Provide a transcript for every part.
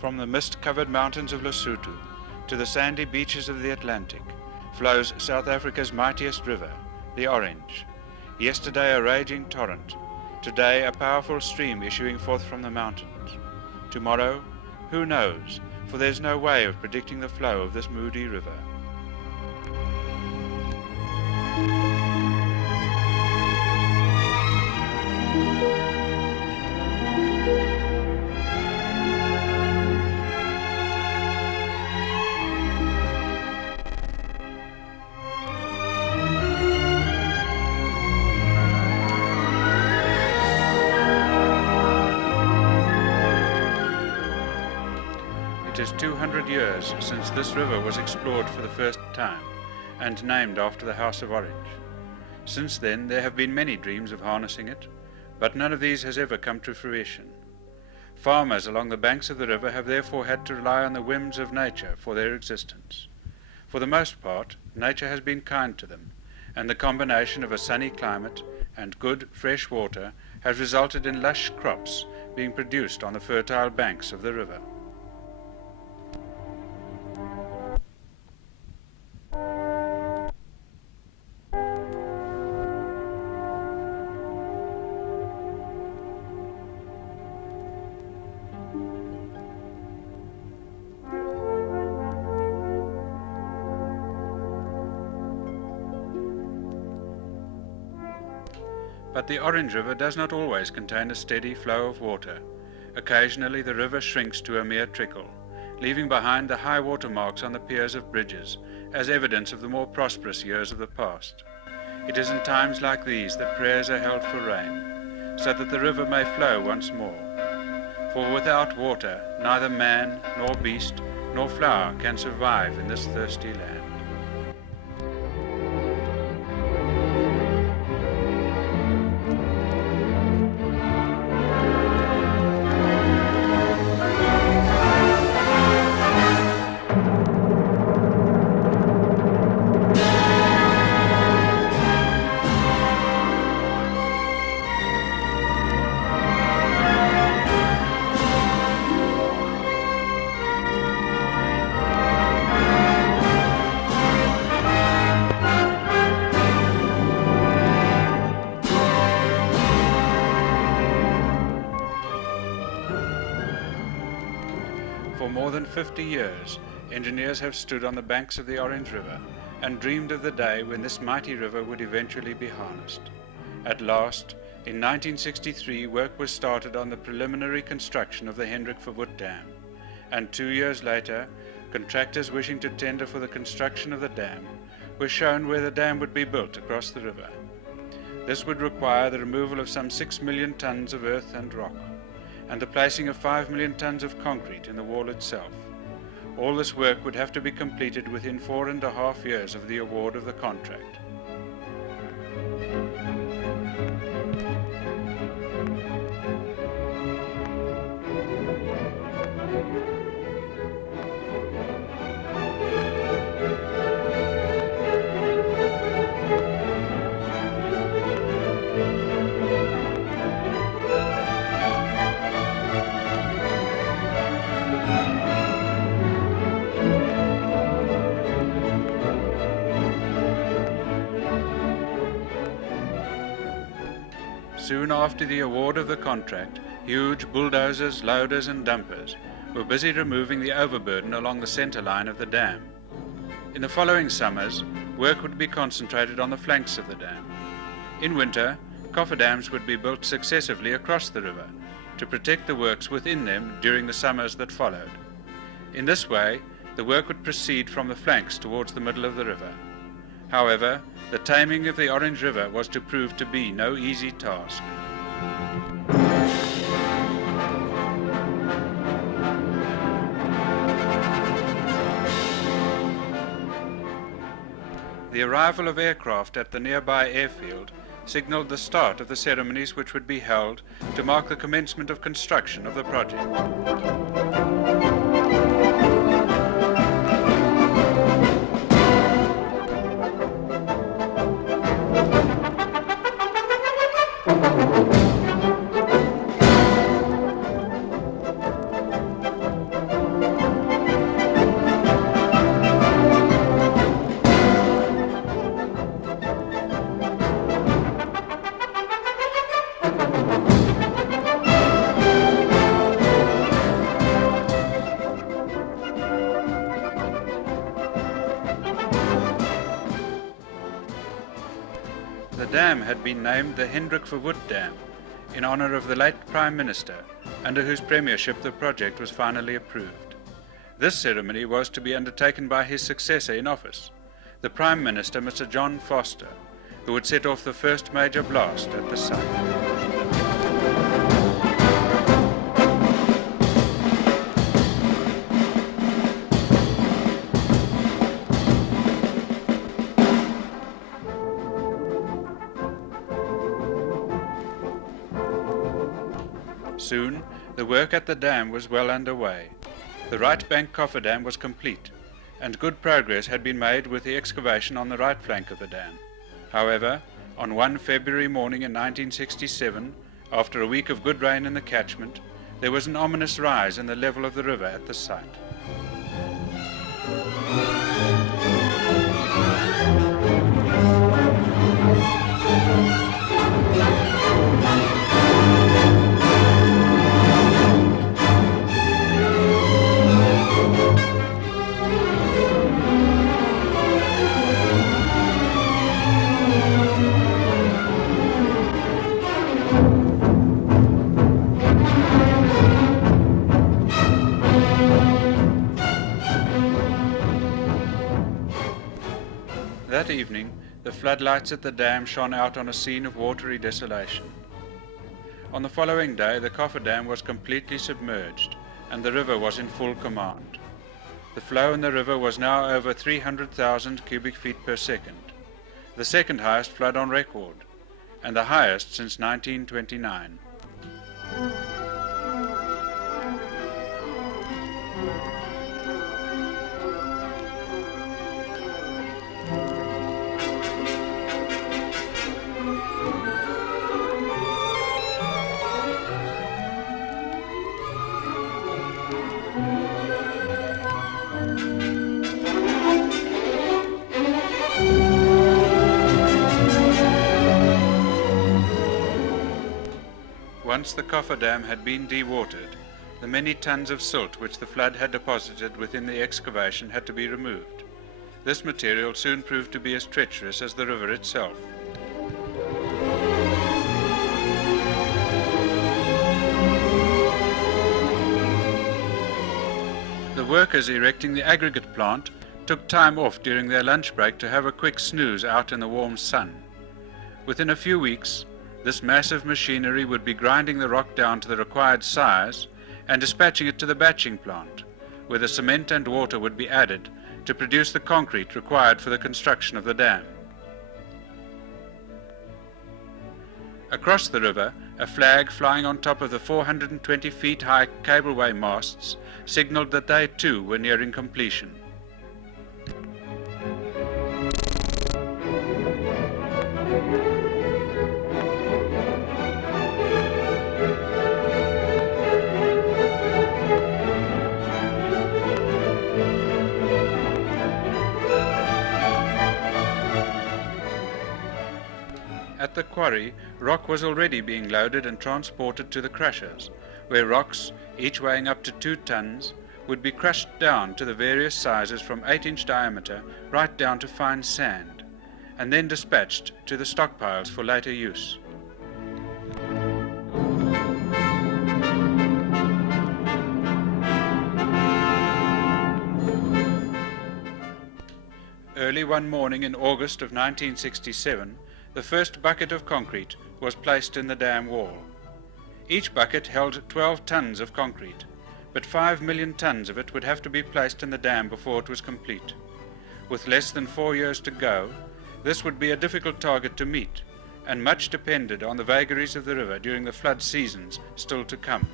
From the mist-covered mountains of Lesotho to the sandy beaches of the Atlantic flows South Africa's mightiest river, the Orange. Yesterday a raging torrent, today a powerful stream issuing forth from the mountains. Tomorrow, who knows, for there's no way of predicting the flow of this moody river. It is 200 years since this river was explored for the first time and named after the House of Orange. Since then there have been many dreams of harnessing it, but none of these has ever come to fruition. Farmers along the banks of the river have therefore had to rely on the whims of nature for their existence. For the most part, nature has been kind to them, and the combination of a sunny climate and good fresh water has resulted in lush crops being produced on the fertile banks of the river. But the Orange River does not always contain a steady flow of water. Occasionally the river shrinks to a mere trickle, leaving behind the high water marks on the piers of bridges as evidence of the more prosperous years of the past. It is in times like these that prayers are held for rain, so that the river may flow once more. For without water, neither man, nor beast, nor flower can survive in this thirsty land. For more than 50 years, engineers have stood on the banks of the Orange River and dreamed of the day when this mighty river would eventually be harnessed. At last, in 1963, work was started on the preliminary construction of the Hendrik Verwoerd Dam, and 2 years later, contractors wishing to tender for the construction of the dam were shown where the dam would be built across the river. This would require the removal of some 6 million tons of earth and rock, and the placing of 5 million tons of concrete in the wall itself. All this work would have to be completed within 4.5 years of the award of the contract. Soon after the award of the contract, huge bulldozers, loaders and dumpers were busy removing the overburden along the center line of the dam. In the following summers, work would be concentrated on the flanks of the dam. In winter, cofferdams would be built successively across the river to protect the works within them during the summers that followed. In this way, the work would proceed from the flanks towards the middle of the river. However, The taming of the Orange River was to prove to be no easy task. The arrival of aircraft at the nearby airfield signalled the start of the ceremonies which would be held to mark the commencement of construction of the project. The dam had been named the Hendrik Verwoerd Dam, in honour of the late Prime Minister, under whose premiership the project was finally approved. This ceremony was to be undertaken by his successor in office, the Prime Minister, Mr. John Foster, who would set off the first major blast at the site. Soon, the work at the dam was well underway. The right bank cofferdam was complete, and good progress had been made with the excavation on the right flank of the dam. However, on one February morning in 1967, after a week of good rain in the catchment, there was an ominous rise in the level of the river at the site. That evening, the floodlights at the dam shone out on a scene of watery desolation. On the following day, the cofferdam was completely submerged, and the river was in full command. The flow in the river was now over 300,000 cubic feet per second, the second highest flood on record, and the highest since 1929. Once the cofferdam had been dewatered, the many tons of silt which the flood had deposited within the excavation had to be removed. This material soon proved to be as treacherous as the river itself. The workers erecting the aggregate plant took time off during their lunch break to have a quick snooze out in the warm sun. Within a few weeks, this massive machinery would be grinding the rock down to the required size and dispatching it to the batching plant, where the cement and water would be added to produce the concrete required for the construction of the dam. Across the river, a flag flying on top of the 420 feet high cableway masts signaled that they too were nearing completion. At the quarry, rock was already being loaded and transported to the crushers, where rocks, each weighing up to 2 tons, would be crushed down to the various sizes from 8-inch diameter right down to fine sand, and then dispatched to the stockpiles for later use. Early one morning in August of 1967, the first bucket of concrete was placed in the dam wall. Each bucket held 12 tons of concrete, but 5 million tons of it would have to be placed in the dam before it was complete. With less than 4 years to go, this would be a difficult target to meet, and much depended on the vagaries of the river during the flood seasons still to come.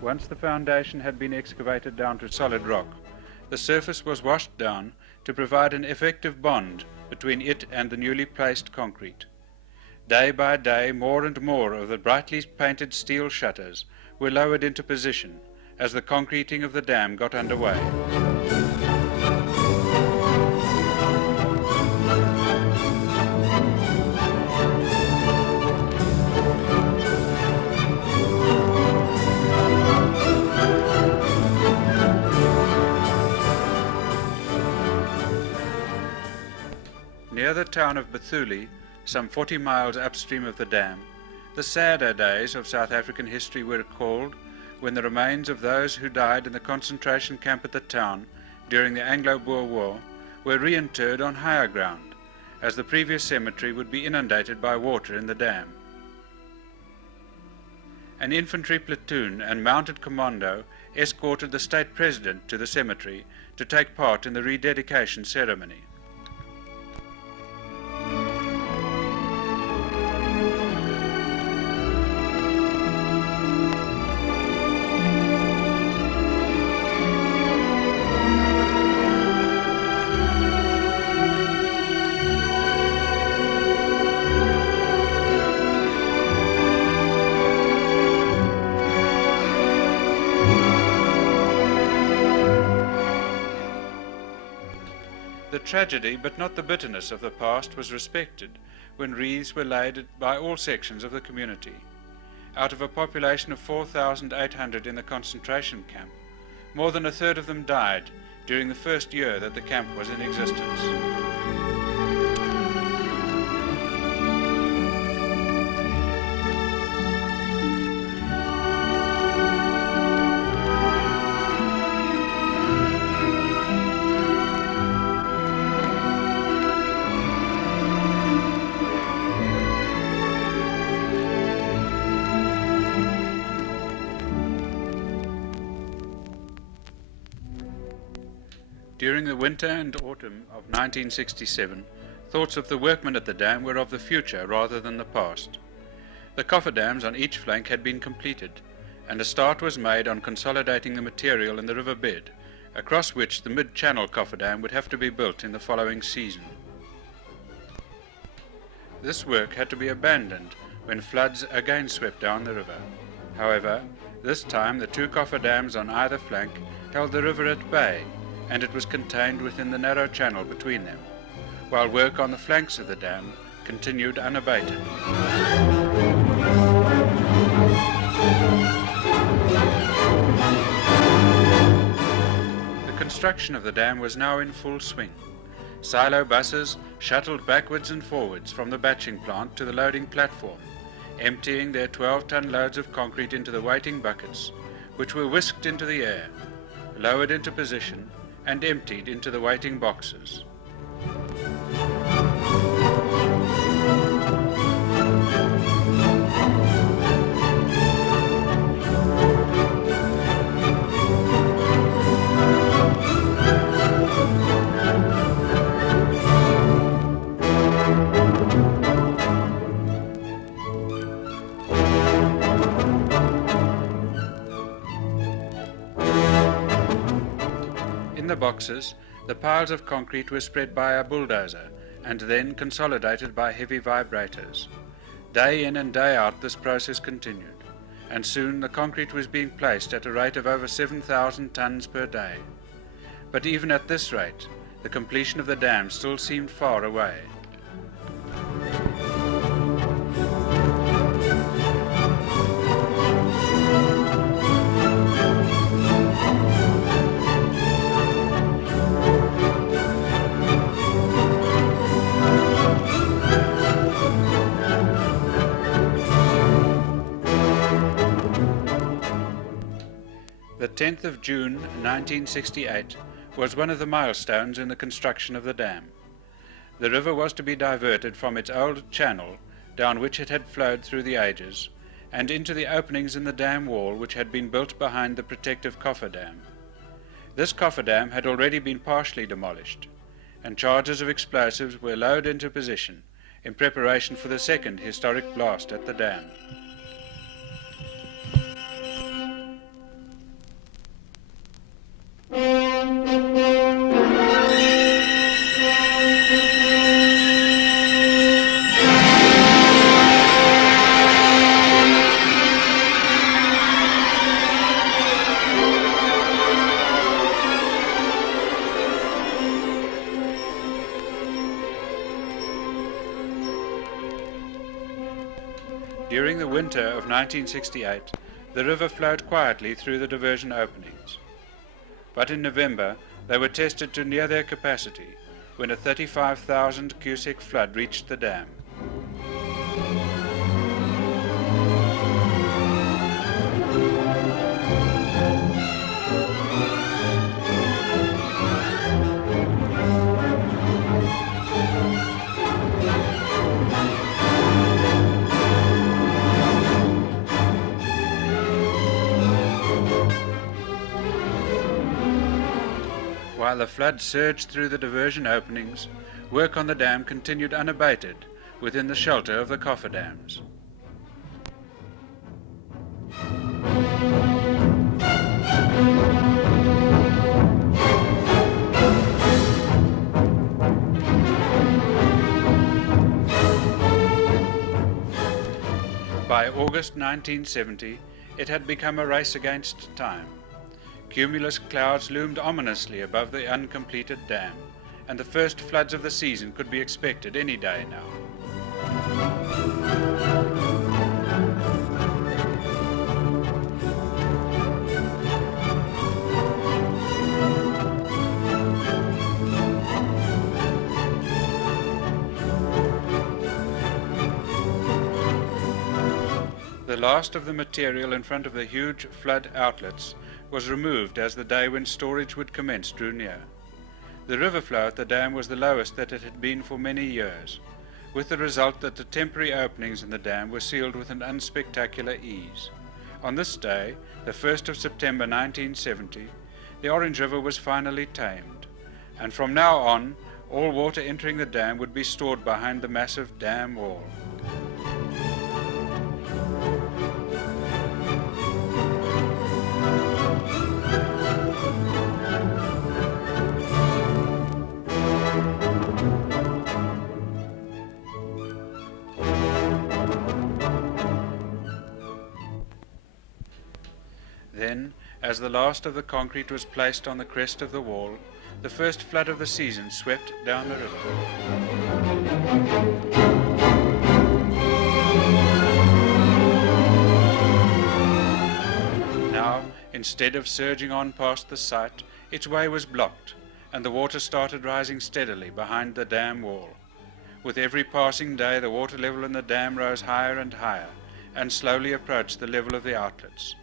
Once the foundation had been excavated down to solid rock, the surface was washed down to provide an effective bond between it and the newly placed concrete. Day by day, more and more of the brightly painted steel shutters were lowered into position as the concreting of the dam got underway. Near the town of Bethuli, some 40 miles upstream of the dam, the sadder days of South African history were recalled when the remains of those who died in the concentration camp at the town during the Anglo-Boer War were reinterred on higher ground, as the previous cemetery would be inundated by water in the dam. An infantry platoon and mounted commando escorted the state president to the cemetery to take part in the rededication ceremony. The tragedy, but not the bitterness of the past, was respected when wreaths were laid by all sections of the community. Out of a population of 4,800 in the concentration camp, more than a third of them died during the first year that the camp was in existence. During the winter and autumn of 1967, thoughts of the workmen at the dam were of the future rather than the past. The cofferdams on each flank had been completed, and a start was made on consolidating the material in the river bed, across which the mid-channel cofferdam would have to be built in the following season. This work had to be abandoned when floods again swept down the river. However, this time the two cofferdams on either flank held the river at bay, and it was contained within the narrow channel between them, while work on the flanks of the dam continued unabated. The construction of the dam was now in full swing. Silo buses shuttled backwards and forwards from the batching plant to the loading platform, emptying their 12-ton loads of concrete into the waiting buckets, which were whisked into the air, lowered into position, and emptied into the waiting boxes. In the boxes, the piles of concrete were spread by a bulldozer and then consolidated by heavy vibrators. Day in and day out this process continued, and soon the concrete was being placed at a rate of over 7,000 tons per day. But even at this rate, the completion of the dam still seemed far away. 10th of June 1968 was one of the milestones in the construction of the dam. The river was to be diverted from its old channel, down which it had flowed through the ages, and into the openings in the dam wall which had been built behind the protective cofferdam. This cofferdam had already been partially demolished, and charges of explosives were lowered into position in preparation for the second historic blast at the dam. During the winter of 1968, the river flowed quietly through the diversion openings. But in November, they were tested to near their capacity when a 35,000 cubic flood reached the dam. While the flood surged through the diversion openings, work on the dam continued unabated within the shelter of the cofferdams. By August 1970, it had become a race against time. Cumulus clouds loomed ominously above the uncompleted dam, and the first floods of the season could be expected any day now. The last of the material in front of the huge flood outlets was removed as the day when storage would commence drew near. The river flow at the dam was the lowest that it had been for many years, with the result that the temporary openings in the dam were sealed with an unspectacular ease. On this day, the 1st of September 1970, the Orange River was finally tamed, and from now on, all water entering the dam would be stored behind the massive dam wall. Then, as the last of the concrete was placed on the crest of the wall, the first flood of the season swept down the river. Now, instead of surging on past the site, its way was blocked, and the water started rising steadily behind the dam wall. With every passing day, the water level in the dam rose higher and higher, and slowly approached the level of the outlets.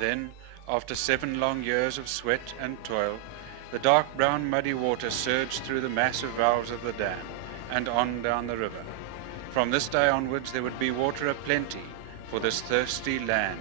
Then, after 7 long years of sweat and toil, the dark brown muddy water surged through the massive valves of the dam and on down the river. From this day onwards there would be water aplenty for this thirsty land.